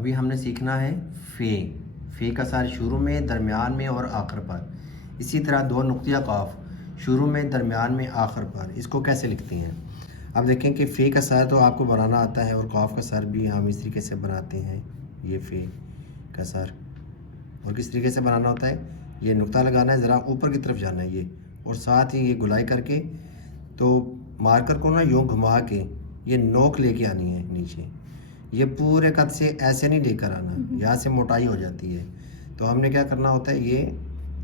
अभी हमने सीखना है फ़े। फ़े का सार शुरू में, दरमियान में और आखिर पर। इसी तरह दो नुक्तिया काफ शुरू में, दरमियान में, आखिर पर। इसको कैसे लिखती हैं? अब देखें कि फ़े का सर तो आपको बनाना आता है और काफ का सर भी हम इस तरीके से बनाते हैं। ये फ़े का सर और किस तरीके से बनाना होता है, ये नुक्ता लगाना है, ज़रा ऊपर की तरफ जाना है ये, और साथ ही ये गुलाई करके तो मार्कर को ना यूँ घुमा के ये नोक लेके आनी है नीचे। ये पूरे कद से ऐसे नहीं लेकर आना, यहाँ से मोटाई हो जाती है। तो हमने क्या करना होता है, ये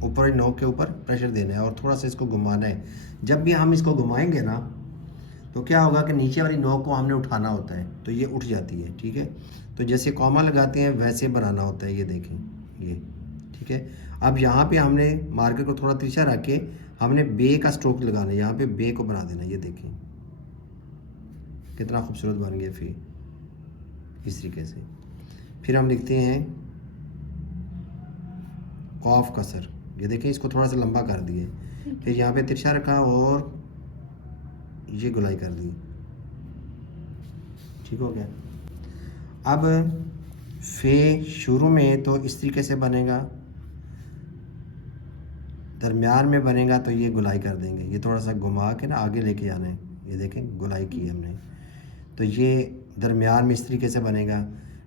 ऊपर नोक के ऊपर प्रेशर देना है और थोड़ा सा इसको घुमाना है। जब भी हम इसको घुमाएंगे ना तो क्या होगा कि नीचे वाली नोक को हमने उठाना होता है तो ये उठ जाती है। ठीक है, तो जैसे कॉमा लगाते हैं वैसे बनाना होता है। ये देखें ये, ठीक है। अब यहाँ पे हमने मार्कर को थोड़ा तिरछा रख के हमने बे का स्ट्रोक लगाना है, यहाँ पे बे को बना देना। ये देखें कितना खूबसूरत बन गया फ़े इस तरीके से। फिर हम लिखते हैं कॉफ का सर। ये देखें इसको थोड़ा सा लंबा कर दिए, फिर यहाँ पे तिरछा रखा और ये गुलाई कर दी। ठीक हो गया। अब फ़े शुरू में तो इस तरीके से बनेगा, दरमियान में बनेगा तो ये गुलाई कर देंगे। ये थोड़ा सा घुमा के ना आगे लेके आना है। ये देखें गुलाई की हमने, तो ये दरमियान में इस तरीके से बनेगा।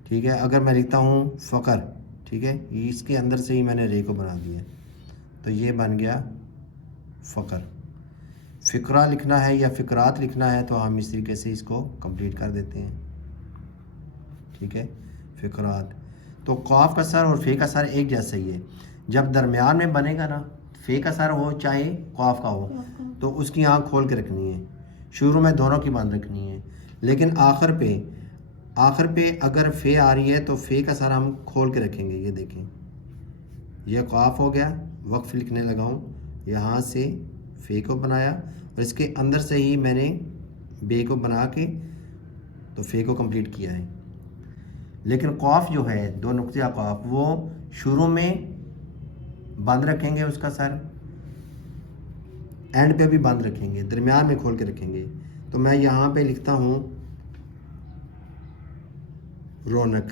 ठीक है, अगर मैं लिखता हूँ फ़कर, ठीक है, इसके अंदर से ही मैंने रे को बना दिया तो ये बन गया फ़कर। फ़िक्रा लिखना है या फ़िक्रात लिखना है तो हम इस तरीके से इसको कंप्लीट कर देते हैं। ठीक है, फ़िक्रात। तो कॉफ का सर और फ़े का सर एक जैसा ही है। जब दरमियान में बनेगा ना, फ़े का सर हो चाहे कॉफ का हो, तो उसकी आँख खोल के रखनी है। शुरू में दोनों की बंद रखनी है, लेकिन आखिर पे अगर फ़े आ रही है तो फ़े का सर हम खोल के रखेंगे। ये देखें यह कॉफ हो गया, वक्फ लिखने लगा हूँ, यहाँ से फ़े को बनाया और इसके अंदर से ही मैंने बे को बना के तो फ़े को कंप्लीट किया है। लेकिन कॉफ जो है, दो नुक्तिया कॉफ, वो शुरू में बंद रखेंगे उसका सर, एंड पे भी बंद रखेंगे, दरमियान में खोल के रखेंगे। तो मैं यहाँ पे लिखता हूँ रौनक।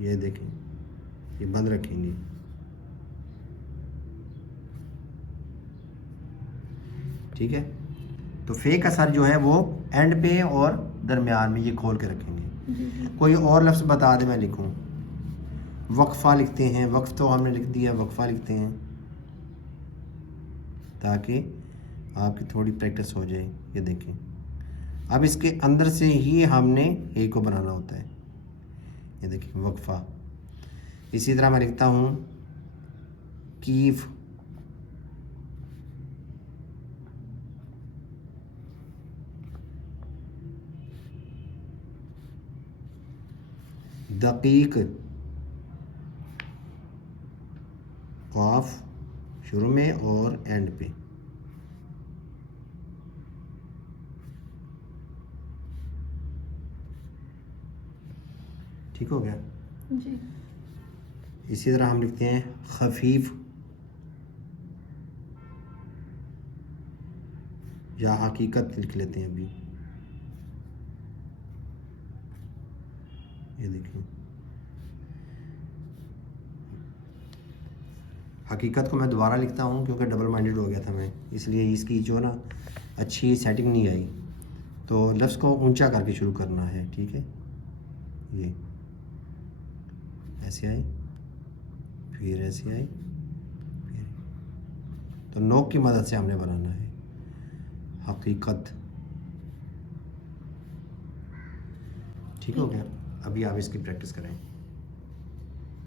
ये देखें ये बंद रखेंगे। ठीक है, तो फ़े का सर जो है वो एंड पे और दरमियान में ये खोल के रखेंगे। कोई और लफ्ज़ बता दे मैं लिखूं। वक्फ़ा लिखते हैं, वक्फ़ तो हमने लिख दिया, वक्फ़ा लिखते हैं ताकि आपकी थोड़ी प्रैक्टिस हो जाए। ये देखें अब इसके अंदर से ही हमने ए को बनाना होता है। ये देखिए वक्फ़ा। इसी तरह मैं लिखता हूँ कीफ़, दकीक, क़ाफ शुरू में और एंड पे। ठीक हो गया जी। इसी तरह हम लिखते हैं खफीफ या हकीकत लिख लेते हैं अभी। ये देखिए हकीकत को मैं दोबारा लिखता हूँ क्योंकि डबल माइंडेड हो गया था मैं, इसलिए इसकी जो ना अच्छी सेटिंग नहीं आई। तो लफ्ज़ को ऊंचा करके शुरू करना है। ठीक है, ये ऐसे आई, फिर ऐसे आई, फिर तो नोक की मदद से हमने बनाना है हकीकत। ठीक हो गया। अभी आप इसकी प्रैक्टिस करें।